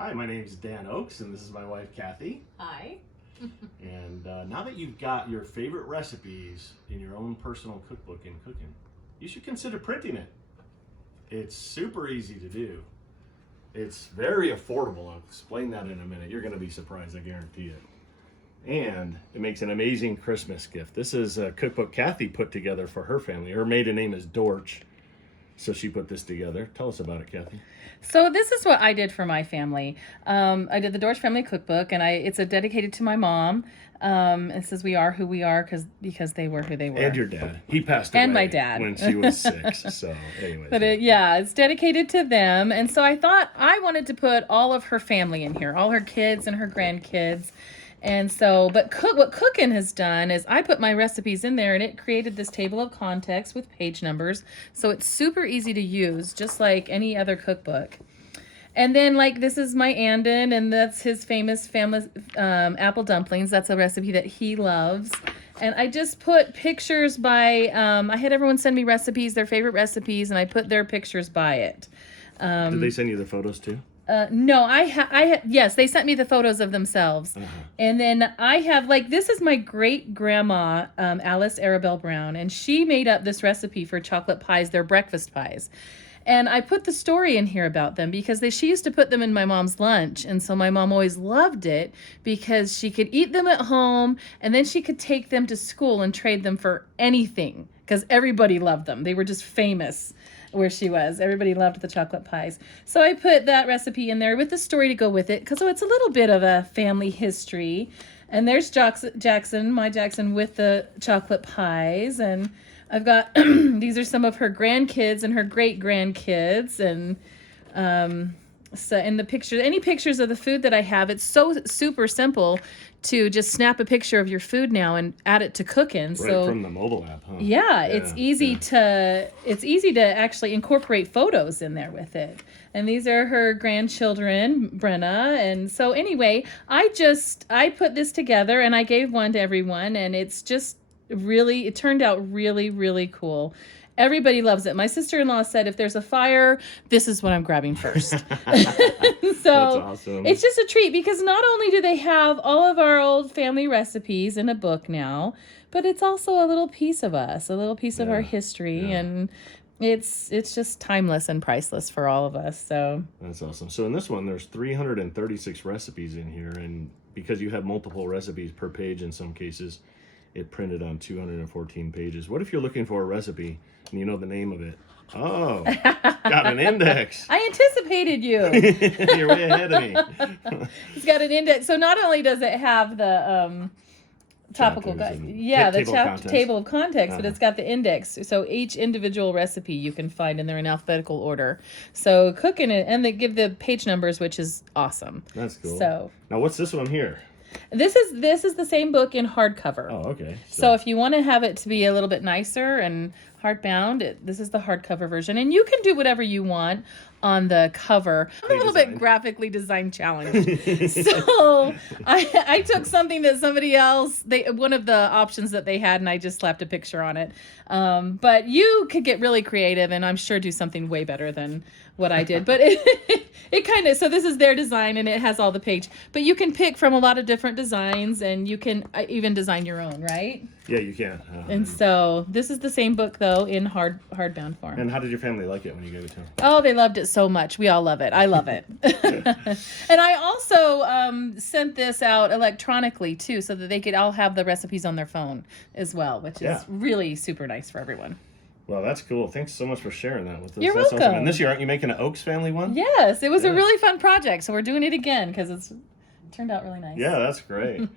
Hi, my name is Dan Oakes, and this is my wife, Kathy. Hi. And now that you've got your favorite recipes in your own personal cookbook in cooking, you should consider printing it. It's super easy to do. It's very affordable. I'll explain that in a minute. You're going to be surprised, I guarantee it. And it makes an amazing Christmas gift. This is a cookbook Kathy put together for her family. Her maiden name is Dorch, so she put this together. Tell us about it, Kathy. So this is what I did for my family. I did the Dorch Family Cookbook, and it's dedicated to my mom. It says we are who we are because they were who they were. And your dad. He passed away. And my dad. When she was 6. So anyways. But it's dedicated to them. And so I thought I wanted to put all of her family in here, all her kids and her grandkids. And so, what Cookin' has done is I put my recipes in there and it created this table of contents with page numbers. So it's super easy to use, just like any other cookbook. And then this is my Andon, and that's his famous apple dumplings. That's a recipe that he loves. And I just put pictures by, I had everyone send me recipes, their favorite recipes, and I put their pictures by it. Did they send you the photos too? No, yes, they sent me the photos of themselves. And then I have, this is my great grandma, Alice Arabelle Brown, and she made up this recipe for chocolate pies. They're breakfast pies. And I put the story in here about them because she used to put them in my mom's lunch. And so my mom always loved it because she could eat them at home and then she could take them to school and trade them for anything because everybody loved them. They were just famous where she was. Everybody loved the chocolate pies. So I put that recipe in there with the story to go with it because it's a little bit of a family history. And there's Jackson, my Jackson, with the chocolate pies. And I've got, these are some of her grandkids and her great-grandkids. And so in the pictures, any pictures of the food that I have, it's so super simple to just snap a picture of your food now and add it to Cookin'. Right from the mobile app, huh? Yeah, it's easy to actually incorporate photos in there with it. And these are her grandchildren, Brenna. And so anyway, I put this together and I gave one to everyone, and it turned out really, really cool. Everybody loves it. My sister-in-law said, if there's a fire, this is what I'm grabbing first. So that's awesome. It's just a treat because not only do they have all of our old family recipes in a book now, but it's also a little piece of us, a little piece of our history. And it's just timeless and priceless for all of us. So that's awesome. So in this one, there's 336 recipes in here. And because you have multiple recipes per page in some cases, it printed on 214 pages. What if you're looking for a recipe and you know the name of it? Oh, got an index. I anticipated you. You're way ahead of me. It's got an index. So not only does it have the topical guide, table of contents, but it's got the index. So each individual recipe you can find in there in alphabetical order. So cooking it, and they give the page numbers, which is awesome. That's cool. So now what's this one here? This is the same book in hardcover. Oh, okay. So if you want to have it to be a little bit nicer and hardbound, this is the hardcover version. And you can do whatever you want on the cover. I'm a little bit graphically design challenged. So I took something that somebody else, one of the options that they had, and I just slapped a picture on it. But you could get really creative and I'm sure do something way better than what I did. But it kind of, so this is their design and it has all the page. But you can pick from a lot of different designs and you can even design your own, right? Yeah, you can. And so this is the same book though in hardbound form. And how did your family like it when you gave it to them? Oh, they loved it so much. We all love it. I love it. And I also sent this out electronically too, so that they could all have the recipes on their phone as well, which is really super nice for everyone. Well, that's cool. Thanks so much for sharing that with us. You're that's welcome. Awesome. And this year, aren't you making an Oakes family one? Yes, it was a really fun project, so we're doing it again because it turned out really nice. Yeah, that's great.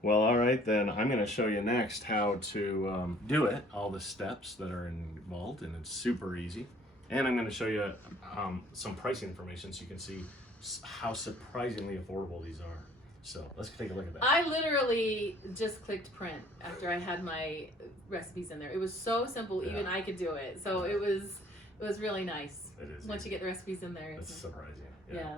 Well, all right, then I'm going to show you next how to do it, all the steps that are involved, and it's super easy. And I'm going to show you some pricing information so you can see how surprisingly affordable these are. So let's take a look at that. I literally just clicked print after I had my recipes in there. It was so simple, even I could do it. So it was really nice. It is. Once you get the recipes in there. It's surprising. Yeah.